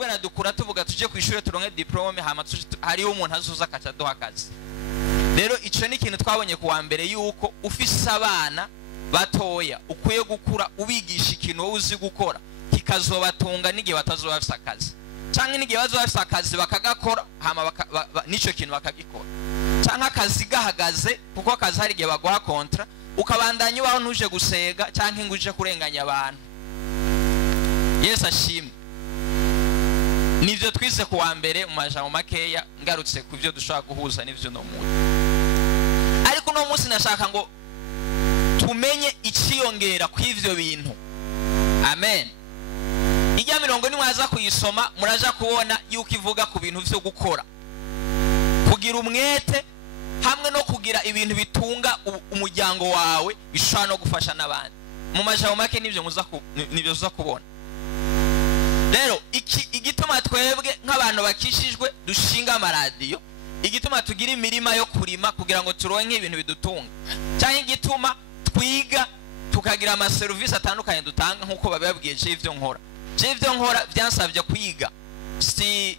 kubera dukura tuvuga tuje kwishura turonke diplome hama hari umuntu azuza akaca duha akazi. Rero ico ni ikintu twabonye kuwa mbere yuko ufise abana batoya ukwiye gukura ubigisha ikintu wowe uzi gukora kikazobatunga n'igihe batazoba bafise akazi, canke n'igihe bazoba bafise akazi bakagakora hama nico kintu bakagikora, canke akazi gahagaze kuko akazi hari igihe baguha kontra ukabandanya ubaho ntuje gusega canke ngo uje kurenganya abantu. Yesu ashimwe. Nivyo twize kuwa mbere mu majambo makeya ngarutse ku byo dushaka guhuza n'ivyo no muntu. Ariko no munsi nashaka ngo tumenye iciyongera kw'ivyo bintu. Amen. Ijya mirongo ni mwaza kuyisoma muraja kubona yuko ivuga ku bintu vyo gukora, kugira umwete hamwe no kugira ibintu bitunga umuryango wawe bishobora no gufasha n'abandi. Mu majambo make nivyo uza kubona. Rero igituma twebwe nk'abantu bakishijwe dushinga amaradiyo, igituma tugira imirima yo kurima kugira ngo turonke ibintu bidutunga, cyangwa igituma twiga tukagira ama service atandukanye dutanga nkuko babibabwiye ivyo nkora. Ivyo nkora byansabye kwiga, si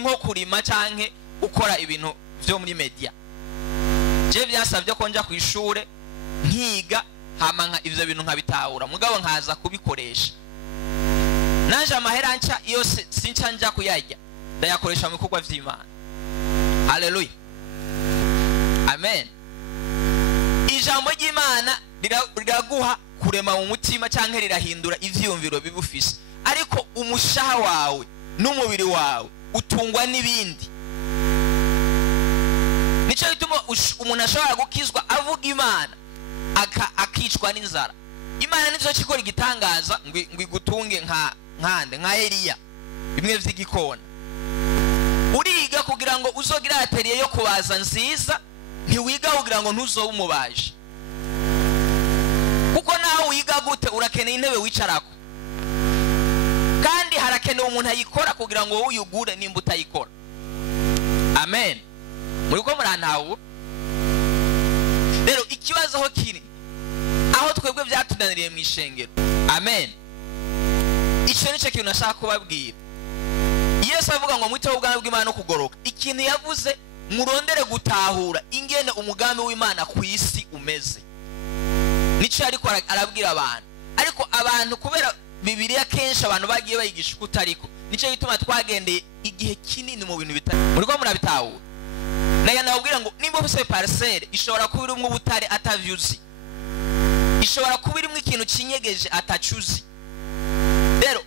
nko kurima canke ukora ibintu vyo muri media. Byansabye ko nja ku ishure nkiga hama ivyo bintu nkabitahura mugabo nkaza kubikoresha. Naje amahera nca yose sinca nja kuyajya ndayakoresha mu bikorwa vy'Imana. Haleluya. Amen. Ijambo ry'Imana riraguha kurema mu mutima canke rirahindura ivyiyumviro bibufise, ariko umushaha wawe n'umubiri wawe utungwa n'ibindi. Nico bituma umuntu ashobora gukizwa avuga Imana akicwa n'inzara. Imana nizo cikora igitangaza ngo igutunge nka Eliya bimwe vy'igikona. Uriga kugira ngo uzogira atelier yo kubaza nziza, ntiwiga kugira ngo ntuzobe umubaje. Kuko nawe wiga gute urakeneye intebe wicarako, kandi harakeneye umuntu ayikora kugira ngo wowe uyugure nimba utayikora. Amen. Muriko murantaho. Rero ikibazo aho kiri aho twebwe byatunaniriye mu ishengero. Amen. Ico nico kintu nashaka kubabwira. Yesu avuga ngo mwiteho ubwami bw'Imana no kugoroka. Ikintu yavuze murondere gutahura ingene umugambi w'Imana ku isi umeze. Nico ariko arabwira abantu. Ariko abantu kubera Bibiliya kenshi abantu bagiye bayigisha kutariko, nico bituma twagendeye igihe kinini mu bintu bitari. Muriko murabitahura. Naya nababwira ngo nimba ufise parcelle ishobora kuba irimo ubutare atavyuzi, ishobora kuba irimo ikintu kinyegeje atacuzi. Rero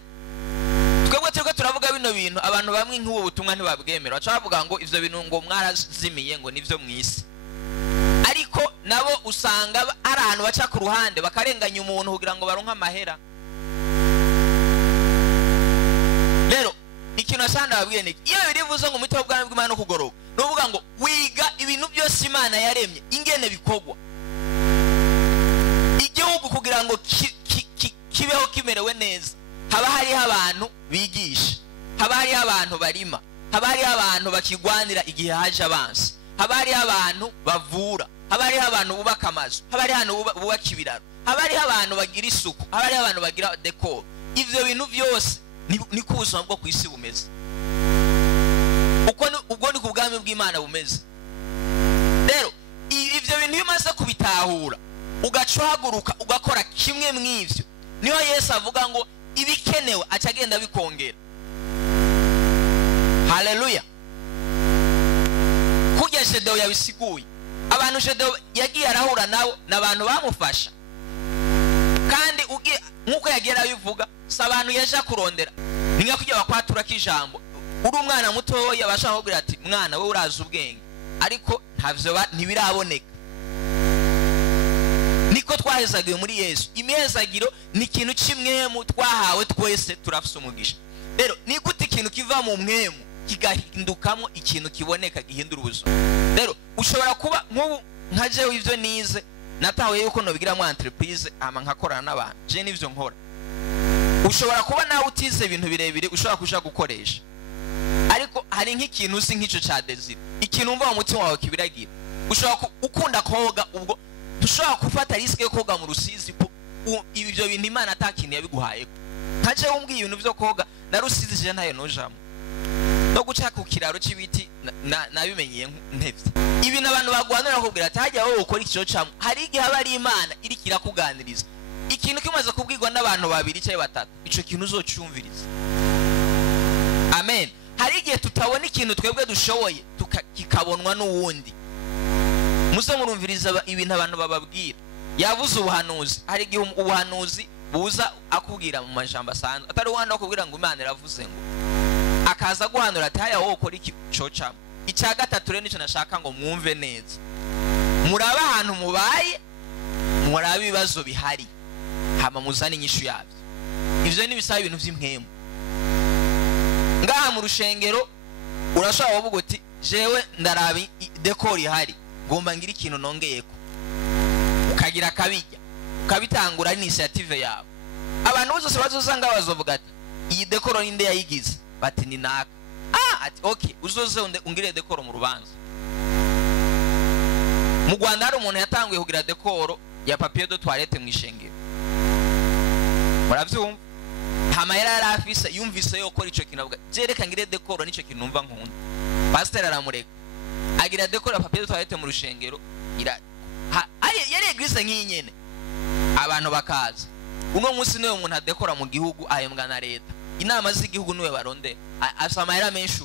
twebwe turiko turavuga bino bintu abantu bamwe nk'ubu butumwa ntibabwemera, bacavuga ngo ivyo bintu ngo mwarazimiye ngo nivyo mwisi. Ariko nabo usanga ari ahantu baca ku ruhande bakarenganya umuntu kugira ngo baronke amahera. Rero ikintu asanda babwiye niki iyo birivuze ngo mwiteho ubwami bw'Imana no kugoroka, nuvuga ngo wiga ibintu byose Imana yaremye ingene bikogwa, igihugu kugira ngo kibeho kimerewe neza. Haba hariho abantu bigisha, haba hariho abantu barima, haba hariho abantu bakigwanira igihe haje abansi, haba hariho abantu bavura, haba hariho abantu bubaka amazu, haba hariho abantu bubaka ibiraro, haba hariho abantu bagira isuku, haba hariho abantu bagira decor. Ivyo bintu byose ni kubuzima bwo kwisi bumeze. Ubwo ni kubwami bw'Imana bumeze. Rero ivyo bintu bimaze kubitahura ugacahaguruka ugakora kimwe mw'ivyo, niho Yesu avuga ngo ibikenewe acagenda bikongera. Haleluya. Kujya Jedeo yabisiguye, abantu Jedeo yagiye arahura nabo n'abantu bamufasha, kandi nkuko yagiye bivuga sabantu yaje kurondera ninga kujya bakwatura kijambo. Uri umwana mutoya bashaka kugira ati mwana we uraza ubwenge, ariko ntavyo ntibiraboneka. Niko twahezagiye muri Yesu. Imihezagiro ni ikintu kimwemu twahawe twese turafise umugisha. Rero ni gute ikintu kiva mu mwemu kigahindukamo ikintu kiboneka gihindura ubuzima. Rero ushobora kuba nk'ubu nkajeho ivyo nize natawe yuko no bigira mu entreprise ama nkakorana n'abantu, je nivyo nkora. Ushobora kuba nawe utize ibintu birebire ushobora kuja gukoresha, ariko hari nk'ikintu uzi nk'ico ca desire, ikintu umva mu mutima wawe kibiragira. Ushobora ukunda koga, ubwo dushobora gufata risk yo koga mu rusizi, ibyo bintu Imana atakintu yabiguhaye. ntaje umbwiye ibintu byo koga narusizije ntayo nojamo no guca ku kiraro c'ibiti nabimenyeye ntevye ibintu abantu bagwanira bakubwira ati hajya wowe ukora ikico camwe hari igihe aba ari Imana iri kirakuganiriza ikintu kimaze kubwirwa n'abantu babiri cyangwa batatu ico kintu uzocumviriza. Amen. Hari igihe tutabona ikintu twebwe dushoboye kikabonwa n'uwundi. Muze murumviriza ibintu abantu bababwira. Yavuze ubuhanuzi, hari igihe ubuhanuzi buza akubwira mu majambo asanzwe atari uwanda akubwira ngo Imana iravuze ngo akaza guhanura ati haya wowe ukora iki cocamo. Icya gatatu rero nico nashaka ngo mwumve neza. Muraba ahantu mubaye, muraba ibibazo bihari, hama muzane inyishu yabyo. Ivyo ni bisaba ibintu vy'impwemu. Ngaha mu rushengero urashaka wavuga uti jewe ndarabi decor ihari ngomba ngira ikintu nongeyeko, ukagira kabijya ukabitangura ari initiative yawe. Abantu bose bazosanga bazovuga ati iyi decor ninde yayigize, bati ni naka. Ati okay uzoze ungire decor mu rubanza. Mu Rwanda hari umuntu yatanguye kugira decor ya papier de toilette mu ishengero, muravyumva? Hama yari afise yumvise yo gukora ico kintu avuga jereka ngire decor nico kintu numva nkunda. Pastor aramureka agira decor papier de toilette mu rushengero yari eglise nk'inyene abantu bakaza. Uno munsi niwe umuntu adekora mu gihugu ahembwa na leta, inama z'igihugu niwe barondera asama yari menshi.